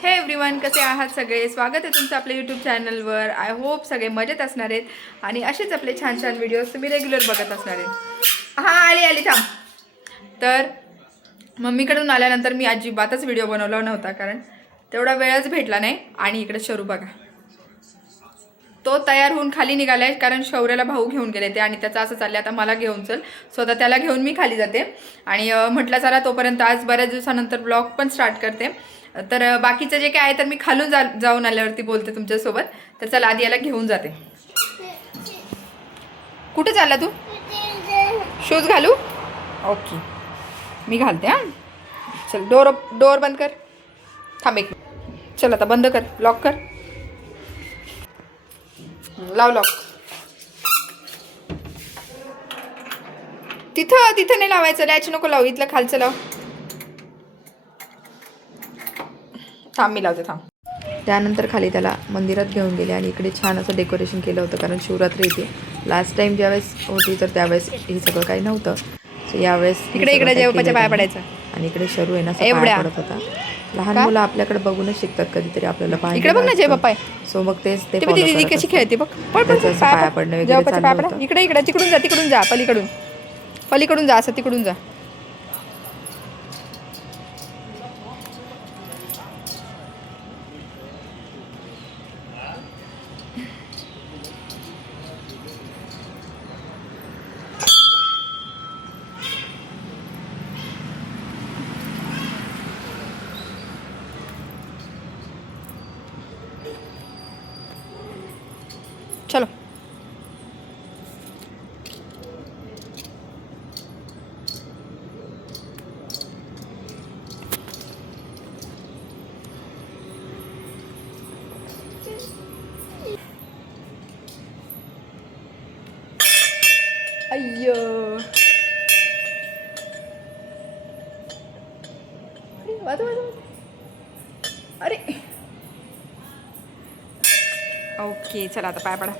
हे एव्हरीवन, कसे आहात सगळे? स्वागत आहे तुमचं आपल्या यूट्यूब चॅनलवर. आय होप सगळे मजेत असणार आहेत आणि असेच आपले छान छान व्हिडिओज तुम्ही रेग्युलर बघत असणार आहेत. हां, आली थांब. तर मम्मीकडून आल्यानंतर मी अजिबातच व्हिडिओ बनवला नव्हता, कारण तेवढा वेळच भेटला नाही. आणि इकडे शरू बघा, तो तयार होऊन खाली निघालाय, कारण शौर्याला भाऊ घेऊन गेले ते आणि त्याचं असं चाललं आता मला घेऊन चल. स्वतः त्याला घेऊन मी खाली जाते आणि म्हटलं चला तोपर्यंत आज बऱ्याच दिवसानंतर ब्लॉग पण स्टार्ट करते. तर बाकीचं जे काय आहे तर मी खालून जाऊन आल्यावरती बोलते तुमच्यासोबत. तर चला आधी याला घेऊन जाते. कुठे चालला तू? शूज घालू? ओके, मी घालते. हां चल, डोर बंद कर. थांब एक. चल आता बंद कर, लॉक कर, लाव लॉक. तिथं नाही लावायचं, लॅच नको लावू, इथलं खालचं लाव. थांब मी लावते, थांब. त्यानंतर खाली त्याला मंदिरात घेऊन गेले आणि इकडे छान असं डेकोरेशन केलं होतं, कारण शिवरात्री येते. लास्ट टाइम ज्यावेळेस होती तर त्यावेळेस हे सगळं काही नव्हतं. सो यावेळेस इकडे जेवपाच्या पाया पडायचं आणि इकडे शरू आहे ना पाया पडत होता. लहान मुलं आपल्याकडे बघूनच शिकतात, कधीतरी आपल्याला इकडे बघ ना जय बाप्पा. सो मग तेच ते दीदी कशी खेळते बघ. पाया पडणं वगैरे चालू होतं. इकडे तिकडून जा पलीकडून जा असं तिकडून जा. चलो. अय्यो, अरे ओके, चला आता पाय पडा.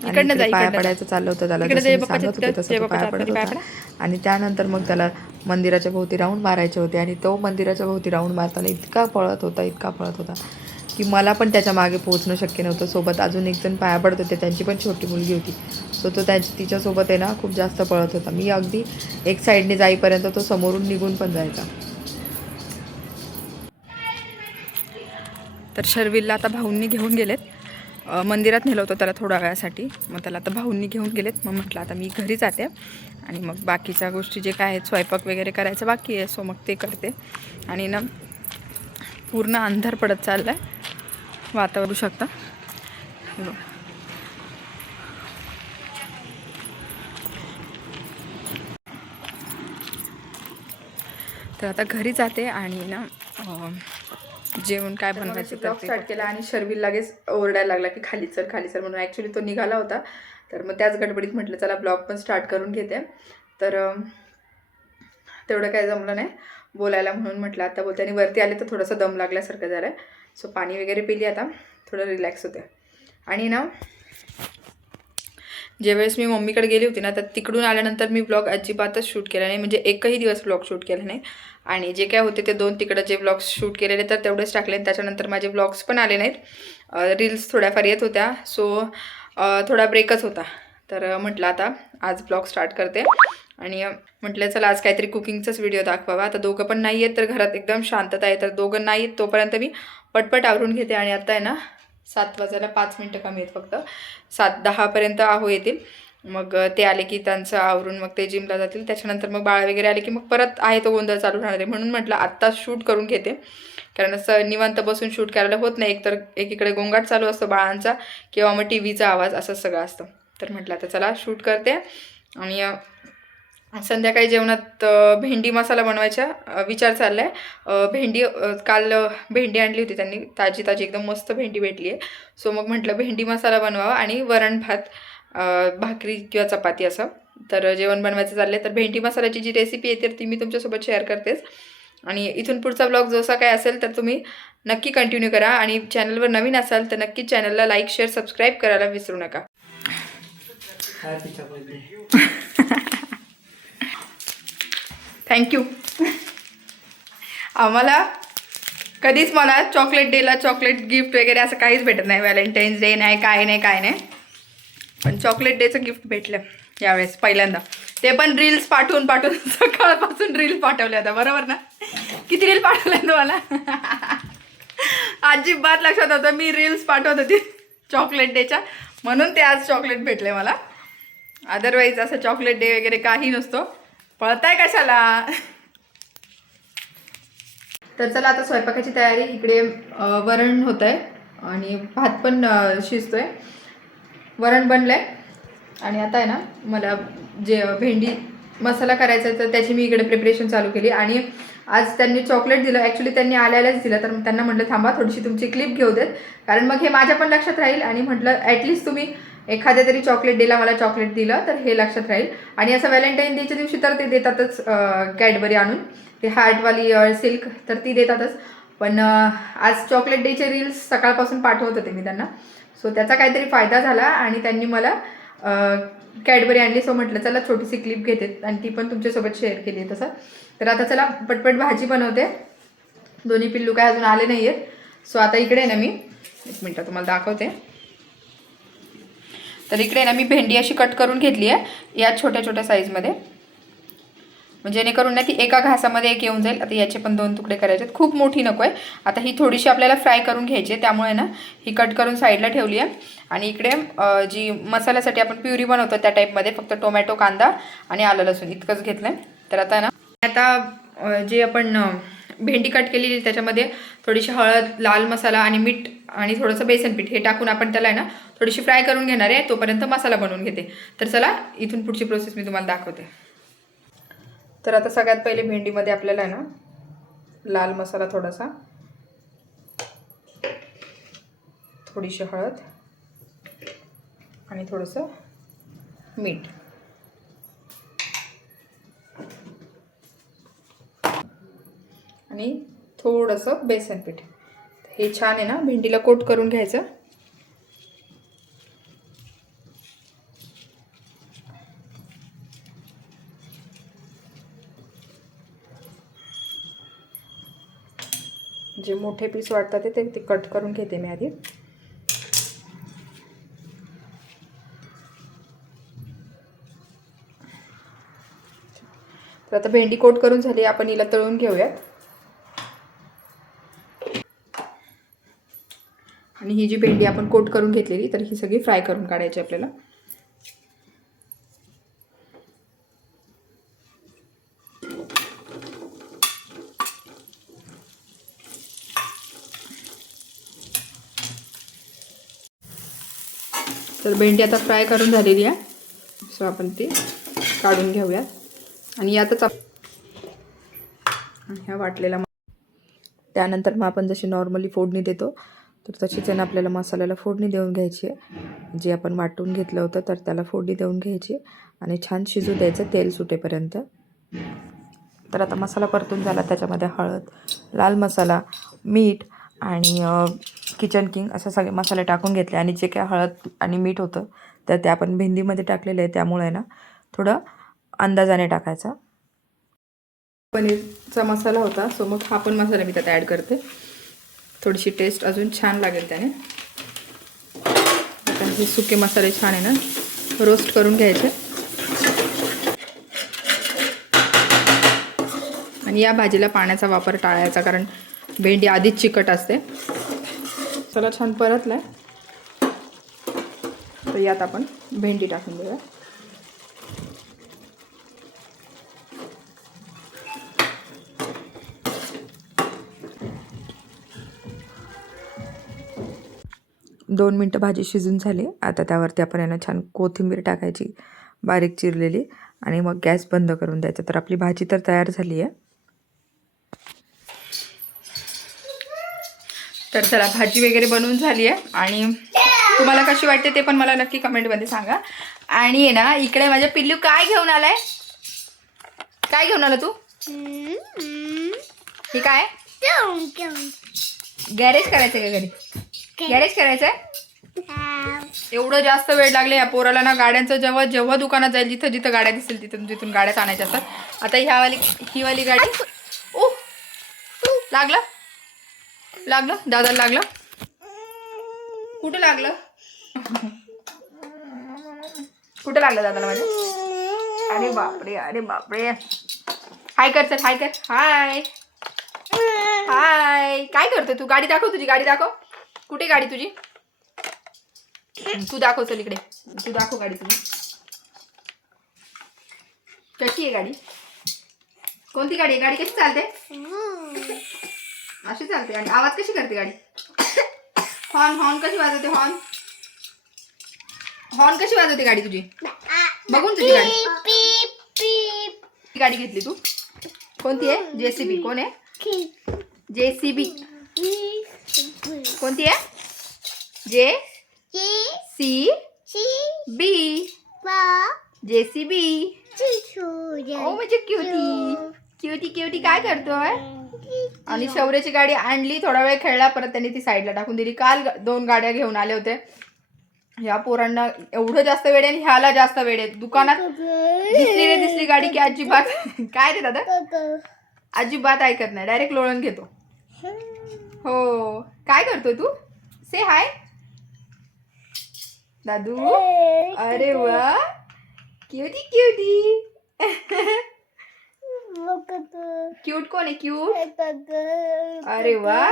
इकडनं जा, पाया पडायचं चाललं होतं त्याला, सांगत होते तसं तो पाया पडत होता. आणि त्यानंतर मग त्याला मंदिराच्या भोवती राऊंड मारायचे होते आणि तो मंदिराच्या भोवती राऊंड मारताना इतका पळत होता की मला पण त्याच्या मागे पोहोचणं शक्य नव्हतं. सोबत अजून एक जण पाया पडत होते, त्यांची पण छोटी मुलगी होती. सो तो तिच्यासोबत आहे ना खूप जास्त पळत होता. मी अगदी एक साईडने जाईपर्यंत तो समोरून निघून पण जायचा. तर शर्विलला आता भाऊंनी घेऊन गेलेत, मंदिरात नेलं होतं त्याला थोड्या वेळासाठी. मग त्याला आता भाऊंनी घेऊन गेलेत. मग म्हटलं आता मी घरी जाते आणि मग बाकीच्या गोष्टी जे काय आहेत, स्वयंपाक वगैरे करायचं बाकी आहे, सो मग ते करते. आणि ना पूर्ण अंधार पडत चालला आहे, वातावरण बघू शकता. तर आता घरी जाते आणि ना जेवण काय बनवायचं ब्लॉग स्टार्ट केला आणि शर्विल लगेच ओरडायला लागला की खाली चल म्हणून. ॲक्च्युली तो निघाला होता, तर मग त्याच गडबडीत म्हटलं चला ब्लॉग पण स्टार्ट करून घेते. तर तेवढं काय जमलं नाही बोलायला, म्हणून म्हटलं आता बोलते. आणि वरती आले तर थोडंसं दम लागल्यासारखं झालं आहे. सो पाणी वगैरे पिली, आता थोडं रिलॅक्स होते. आणि ना ज्यावेळेस मी मम्मीकडे गेली होती ना, तर तिकडून आल्यानंतर मी ब्लॉग अजिबातच शूट केला नाही, म्हणजे एकही दिवस ब्लॉग शूट केला नाही. आणि जे काय होते ते 2 तिकडं जे ब्लॉग्स शूट केलेले तर तेवढेच टाकले. त्याच्यानंतर माझे ब्लॉग्स पण आले नाहीत, रील्स थोड्याफार येत होत्या. सो थोडा ब्रेकच होता. तर म्हटलं आता आज ब्लॉग स्टार्ट करते आणि म्हटलं चला आज काहीतरी कुकिंगचाच व्हिडिओ दाखवावा. आता दोघं पण नाही आहेत तर घरात एकदम शांतता आहे, तर दोघं नाही आहेत तोपर्यंत मी पटपट आवरून घेते. आणि आता आहे ना 7 वाजायला 5 मिनटं कमी आहेत फक्त, 7:10पर्यंत आहो येतील. मग ते आले की त्यांचं आवरून मग ते जिमला जातील. त्याच्यानंतर मग बाळ वगैरे आले की मग परत आहे तो गोंधळ चालू राहणार आहे. म्हणून म्हटलं आत्ता शूट करून घेते, कारण असं निवांत बसून शूट करायला होत नाही. एकतर एकीकडे गोंगाट चालू असतो बाळांचा किंवा मग टीव्हीचा आवाज, असं सगळं असतं. तर म्हटलं आता चला शूट करते. आणि संध्याकाळी जेवणात भेंडी मसाला बनवायचा विचार चालला आहे. काल भेंडी आणली होती त्यांनी, ताजी एकदम मस्त भेंडी भेटली आहे. सो मग म्हटलं भेंडी मसाला बनवावा आणि वरण भात, भाकरी किंवा चपाती असं. तर जेवण बनवायचं चाललं आहे. तर भेंडी मसाल्याची जी रेसिपी आहे तर ती मी तुमच्यासोबत शेअर करतेच. आणि इथून पुढचा ब्लॉग जसा काय असेल तर तुम्ही नक्की कंटिन्यू करा. आणि चॅनलवर नवीन असाल तर नक्कीच चॅनलला लाईक शेअर सबस्क्राईब करायला विसरू नका. थँक्यू. आम्हाला कधीच मला चॉकलेट डेला चॉकलेट गिफ्ट वगैरे असं काहीच भेटत नाही. व्हॅलेंटाईन्स डे नाही, काय नाही. पण चॉकलेट डेचं गिफ्ट भेटलं यावेळेस पहिल्यांदा. ते पण रील्स पाठवून सकाळपासून रील पाठवल्या होत्या, बरोबर ना? किती रील पाठवल्या तुम्हाला? अजिबात लक्षात होतं मी रील्स पाठवत होती चॉकलेट डेच्या, म्हणून ते आज चॉकलेट भेटले मला. अदरवाईज असं चॉकलेट डे वगैरे काही नसतो. पळताय कशाला? तर चला आता स्वयंपाकाची तयारी. इकडे वरण होत आहे आणि भात पण शिजतोय. वरण बनलंय आणि आता आहे ना मला जे भेंडी मसाला करायचा आहे तर त्याची मी इकडे प्रिपरेशन चालू केली. आणि आज त्यांनी चॉकलेट दिलं, ॲक्च्युली त्यांनी आल्यालाच दिलं, तर त्यांना म्हटलं थांबा थोडीशी तुमची क्लिप घेऊ देत, कारण मग हे माझ्या पण लक्षात राहील. आणि म्हटलं ॲटलिस्ट तुम्ही एखाद्या तरी चॉकलेट डेला मला चॉकलेट दिलं तर हे लक्षात राहील. आणि असं व्हॅलेंटाईन डेच्या दिवशी तर ते देतातच कॅडबरी आणून, ते हार्टवाली सिल्क तर ती देतातच. पण आज चॉकलेट डेचे रील्स सकाळपासून पाठवत होते मी त्यांना, सो त्याचा काहीतरी फायदा झाला आणि त्यांनी मला कॅडबरी आणली. सो म्हटलं चला छोटीशी क्लिप घेते आणि ती पण तुमच्यासोबत शेअर केली आहे तसं. तर आता चला पटपट भाजी बनवते. दोन्ही पिल्लू काय अजून आले नाही आहेत. सो आता इकडे ना मी एक मिनटं तुम्हाला दाखवते. तर इकडे ना मी भेंडी अशी कट करून घेतली आहे या छोट्या छोट्या साईजमध्ये, म्हणजे जेणेकरून ना ती एका घासामध्ये एक येऊन जाईल. आता याचे पण 2 तुकडे करायचे, खूप मोठी नको आहे. आता ही थोडीशी आपल्याला फ्राय करून घ्यायची आहे, त्यामुळे ना ही कट करून साईडला ठेवली आहे. आणि इकडे जी मसाल्यासाठी आपण प्युरी बनवतो त्या टाईपमध्ये फक्त टोमॅटो, कांदा आणि आलं लसूण इतकंच घेतलं आहे. तर आता जे आपण भेंडी कट केलेली त्याच्यामध्ये थोडीशी हळद, लाल मसाला आणि मीठ आणि थोडंसं बेसन पीठ हे टाकून आपण त्याला आहे ना थोडीशी फ्राय करून घेणार आहे. तोपर्यंत मसाला बनवून घेते. तर चला इथून पुढची प्रोसेस मी तुम्हाला दाखवते. तर आता सगळ्यात पहिले भेंडीमध्ये आपल्याला आहे ना लाल मसाला थोडासा, थोडीशी हळद आणि थोडंसं मीठ आणि थोडंसं बेसन पीठ हे छान आहे ना भेंडीला कोट करून घ्यायचं. जे मोठे पीस वाटतात ते कट करून घेते मी आधी. तर आता भेंडी कोट करून झाली, आपण हिला तळून घेऊयात. आणि ही जी भेंडी आपण कोट करून घेतलेली तर ही सगळी फ्राय करून काढायची आपल्याला. तर भेंडी आता फ्राय करून झालेली आहे, सो आपण ती काढून घेऊयात. आणि यातच ह्या वाटलेला त्यानंतर मग आपण जशी नॉर्मली फोडणी देतो तर तशीच आहे ना आपल्याला मसाल्याला फोडणी देऊन घ्यायची आहे. जे आपण वाटून घेतलं होतं तर त्याला फोडणी देऊन घ्यायची आणि छान शिजू द्यायचं तेल सुटेपर्यंत. तर आता मसाला परतून झाला, त्याच्यामध्ये हळद, लाल मसाला, मीठ आणि किचन किंग असं सगळे मसाले टाकून घेतले. आणि जे काय हळद आणि मीठ होतं तर ते आपण भेंडीमध्ये टाकलेलं आहे, त्यामुळे ना थोडं अंदाजाने टाकायचा. पनीरचा मसाला होता, सो मग हा पण मसाला मी त्यात ॲड करते. थोडीशी टेस्ट अजून छान लागेल त्याने. आता हे सुके मसाले छान आहे ना रोस्ट करून घ्यायचे. आणि या भाजीला पाण्याचा वापर टाळायचा, कारण भेंडी आधीच चिकट असते. चला छान परतलाय, तर यात आपण भेंडी टाकून देऊया. दोन मिनटं भाजी शिजून झाली. आता त्यावरती आपण यांना छान कोथिंबीर टाकायची बारीक चिरलेली आणि मग गॅस बंद करून द्यायचा. तर आपली भाजी तर तयार झाली आहे. तर चला भाजी वगैरे बनवून झाली आहे आणि तुम्हाला कशी वाटते ते पण मला नक्की कमेंटमध्ये सांगा. आणि आहे ना इकडे माझ्या पिल्लू काय घेऊन आलाय? काय घेऊन आला तू? हे काय? गॅरेज करायचं का घरी? गॅरेज करायचं आहे? एवढं जास्त वेळ लागले या पोराला ना गाड्यांचं. जेव्हा जेव्हा दुकानात जाईल, जिथं जिथं गाड्या दिसेल तिथून जिथून गाड्याच आणायच्या असतात. आता ही वाली गाडी. ओ लागलं लागलं दादाला लागलं. कुठं लागलं? कुठं लागलं दादाला माझ्या? अरे बापरे अरे बापरे. हाय कर चल, हाय कर. हाय हाय. काय करतो तू? गाडी दाखव, तुझी गाडी दाखव. कुठे गाडी तुझी? तू दाखव, चल इकडे. तू दाखव गाडी तुझी. कशी आहे गाडी? कोणती गाडी आहे? गाडी कशी चालते? अशी चालते. आणि आवाज कशी करते गाडी? हॉर्न हॉर्न कशी वाजवते? हॉर्न हॉर्न कशी वाजवते गाडी तुझी? बघून तुझी गाडी घेतली तू? कोणती आहे? JCB. कोण आहे? JCB. कोणती आहे? JCB. JCB. ओ म्हणजे क्युटी क्युटी काय करतोय? आणि शौर्याची गाडी आणली, थोडा वेळ खेळला, परत त्यांनी ती साईडला टाकून दिली. काल 2 गाड्या घेऊन आले होते. ह्या पोरांना एवढं जास्त वेळ आहे आणि ह्याला जास्त वेळ आहे. दुकानात दिसली गाडी की अजिबात काय रे दादा, अजिबात ऐकत नाही, डायरेक्ट लोळण घेतो. हो. काय करतोय तू? से हाय दादू. अरे वा, क्यूटी क्यूटी. क्यूट कोण आहे? क्यूट. अरे वा,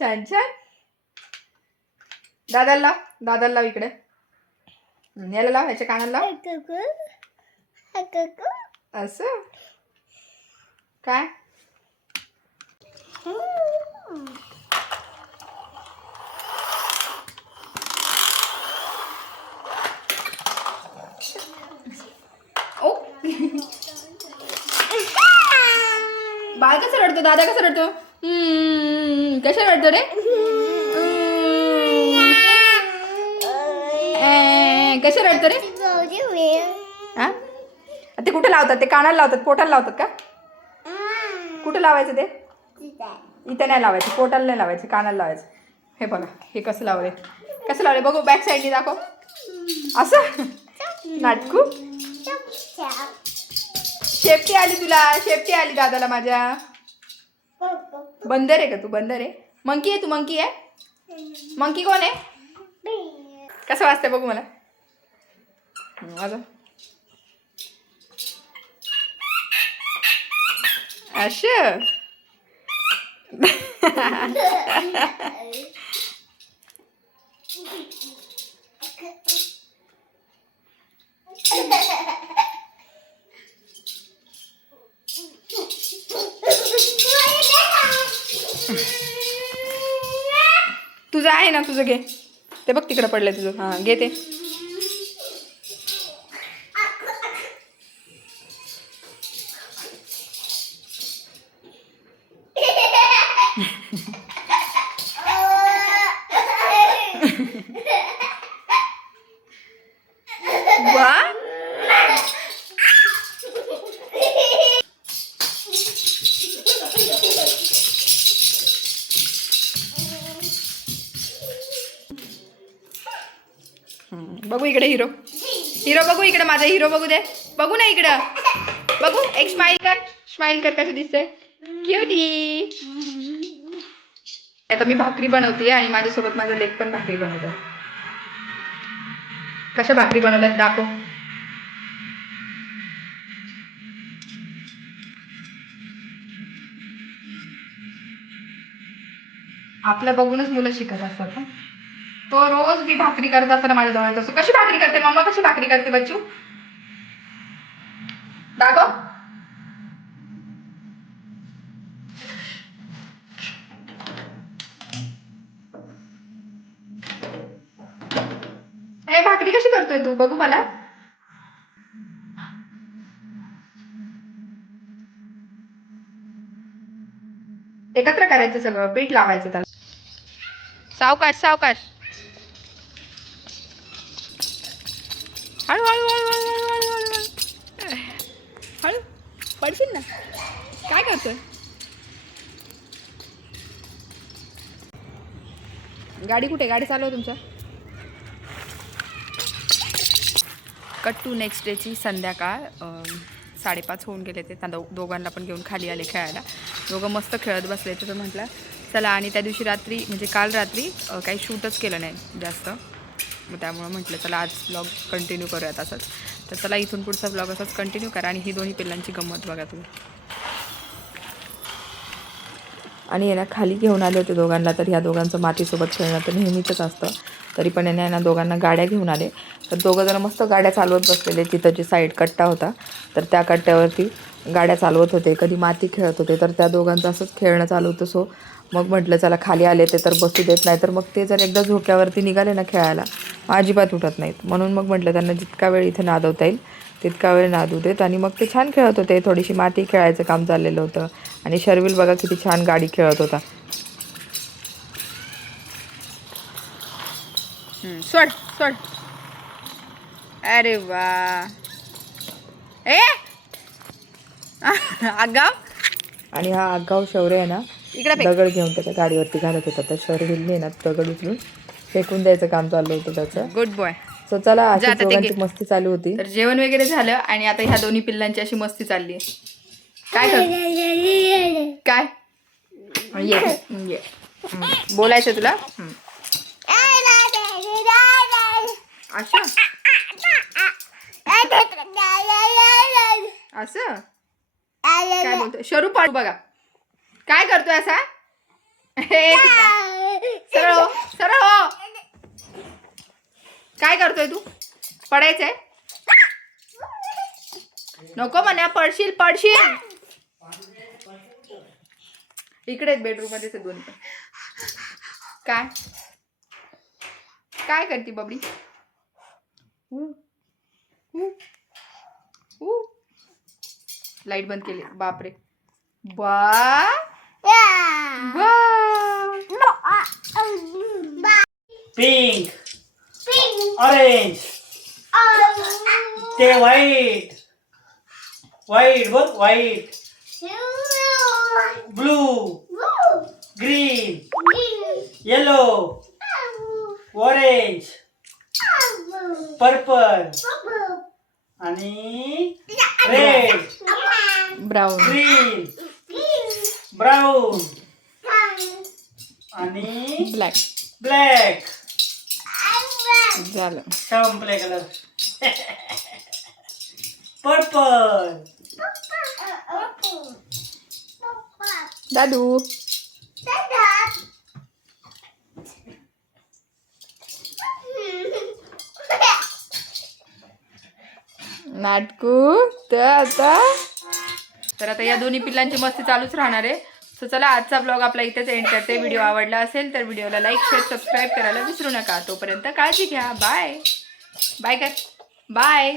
छान छान. दादाला लाव इकडे. याला लाव, ह्याच्या कानाला लाव. असं काय? ओ बाळ कसं रडतो? दादा कसं रडतो? कशा रडतो रे? कशा रडतो रे? हा, ते कुठे लावतात? ते कानाला लावतात? पोटाला लावतात का? कुठे लावायचं ते? इथं नाही लावायचं, पोटाला नाही लावायचं, कानाला लावायचं. हे बघा, हे कसं लावले, कसं लावले बघू. बॅक साईडनी दाखव. असं नाटकू. शेपटी आली तुला, शेपटी आली दादाला माझ्या. बंदर आहे का तू? बंदर आहे? मंकी आहे तू? मंकी आहे? मंकी कोण आहे? कसं वाजतंय बघू मला. अजून असं. तुझं आहे ना, तुझं घे. ते बघ तिकडं पडलंय तुझं. हां घे ते. वा, बघू इकडे हिरो. हिरो बघू इकडे, माझा हिरो बघू दे. बघू ना इकडं, बघू. एक स्माइल कर, स्माइल कर. कसं दिसतंय? क्यूटी. आता मी भाकरी बनवते आणि माझ्यासोबत माझा लेक पण भाकरी बनवतात. कशा भाकरी बनवतात दाखव. आपल्या बघूनच मुलं शिकत असतात. तो रोज मी भाकरी करत असताना माझ्या डोळ्यात असतो. कशी भाकरी करते मम्मा? कशी भाकरी करते बच्चू? दाखव. हे भाकरी कशी करतोय तू? बघू मला. एकत्र करायचं सगळं, पीठ लावायचं त्याला. सावकाश सावकाश. हळू हळू हळू हळू हळू हळू हळू हळू. पडशील ना. काय करतोय? गाडी कुठे? गाडी चालव तुमच्या. कट टू नेक्स्ट डेची संध्याकाळ. 5:30 होऊन गेले ते. त्या दोघांना पण घेऊन खाली आले खेळायला. दोघं मस्त खेळत बसले. तर म्हटलं चला. आणि त्या दिवशी रात्री म्हणजे काल रात्री काही शूटच केलं नाही जास्त. मग त्यामुळं म्हटलं चला आज ब्लॉग कंटिन्यू करूयात असंच. तर चला इथून पुढचा ब्लॉग असाच कंटिन्यू करा. आणि ही दोन्ही पिल्लांची गंमत बघा तुम्ही. आणि यांना खाली घेऊन आले होते दोघांना. तर ह्या दोघांचं मातीसोबत खेळणं तर नेहमीचंच असतं. तरी पण यांना दोघांना गाड्या घेऊन आले. तर दोघंजण मस्त गाड्या चालवत बसलेले. तिथं जी साईड कट्टा होता तर त्या कट्ट्यावरती गाड्या चालवत होते. कधी माती खेळत होते. तर त्या दोघांचं असंच खेळणं चालू होतं. सो मग म्हटलं चला खाली आले ते तर बसू देत नाही. तर मग ते जर एकदा झोक्यावरती निघाले ना खेळायला अजिबात उठत नाहीत. म्हणून मग म्हटलं त्यांना जितका वेळ इथे नादवता येईल तितका वेळ नादू देत. आणि मग ते छान खेळत होते. थोडीशी माती खेळायचं काम चाललेलं होतं. आणि शर्विल बघा किती छान गाडी खेळत होता. सोड सोड. अरे वा. ए आगाव. आणि हा आगाव शौर्य आहे ना इकडे दगड घेऊन त्याच्या गाडीवरती घालत होता. तर शर्विलने ना दगड उचलून फेकून द्यायचं काम चाललं होतं त्याचं. Good boy. सो चला अशी दोघांची मस्ती चालू होती. तर जेवण वगैरे झालं आणि आता ह्या दोन्ही पिल्लांची अशी मस्ती चालली आहे. काय कर काय ये बोलायचं तुला. अच्छा असं काय बोलतो शरू पाडू बघा. काय करतोय असा. सरळ हो सरळ हो. काय करतोय तू. पडायचंय नको म्हणा. पडशील पडशील. इकडे बेडरूम मध्ये ते दोन्ही पण. काय काय करते बबडी. लाईट बंद केली. बापरे बा पिंक ऑरेंज ते व्हाईट व्हाईट बघ white blue green yellow orange purple आणि रेड ब्राऊन ग्रीन ब्राऊन आणि ब्लॅक ब्लॅक झालं. संपले कलर. पर्पल दादू. नाटकू. तर आता या दोन्ही पिल्लांची मस्ती चालूच राहणार आहे. सो चला आजचा ब्लॉग आपला इथेच एंड करते. व्हिडिओ आवडला असेल तर व्हिडिओला लाईक शेअर सबस्क्राईब करायला विसरू नका. तोपर्यंत काळजी घ्या. बाय बाय कर बाय.